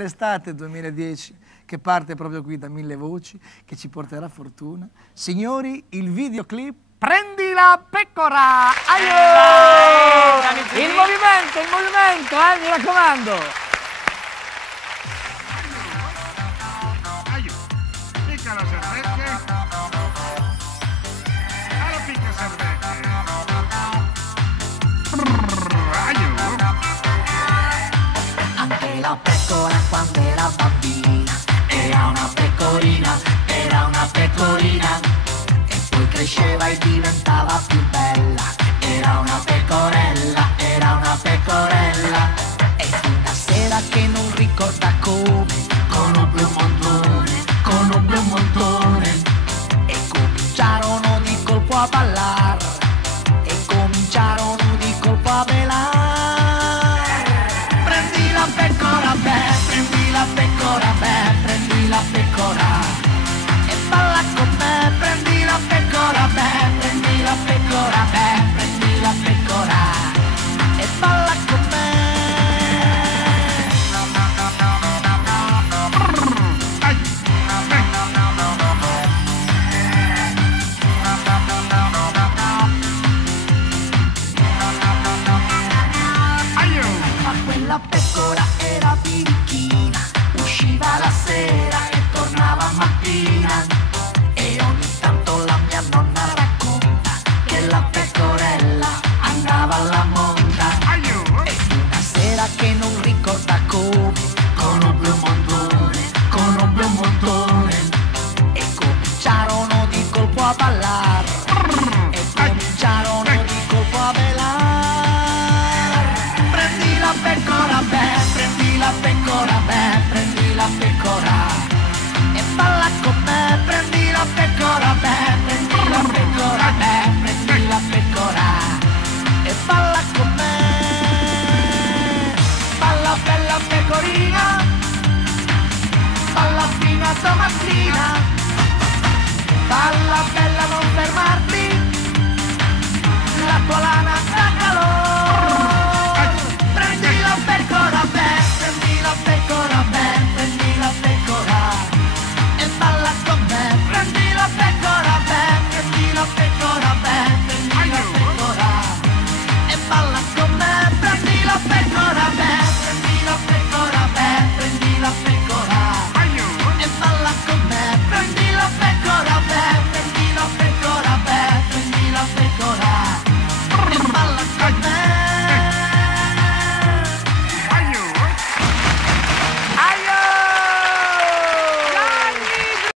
L'estate 2010 che parte proprio qui da Mille Voci, che ci porterà fortuna. Signori, il videoclip Prendi la pecora! Aiuto! Il movimento, mi raccomando! Aiuto! Picca la servette! Allora picca servette! Aiuto! Anche la pecora quando era bambina era una pecorina e poi cresceva e diventava più bella, era una pecorella e una sera che non ricorda come conobbe un montone e cominciarono di colpo a ballar e cominciarono di colpo a belare. Prendi la pecora, prendi la pecora, prendi la pecora e balla con me. Prendi la pecora, prendi la pecora, prendi la pecora e balla con me. Ma quella pecora era birichina, usciva la sera e tornava mattina e ogni tanto la mia nonna racconta che la pecorella andava alla monta e una sera che non ricorda come conobbe un montone e cominciarono di colpo a ballar e cominciarono di colpo a belare. Prendi la pecora, prendi la pecora, prendi la pecora e balla con me. Prendi la pecora, prendi la pecora, prendi la pecora e balla con me. Balla bella pecorina, balla fino a domattina, balla bella non fermarti, la tua lana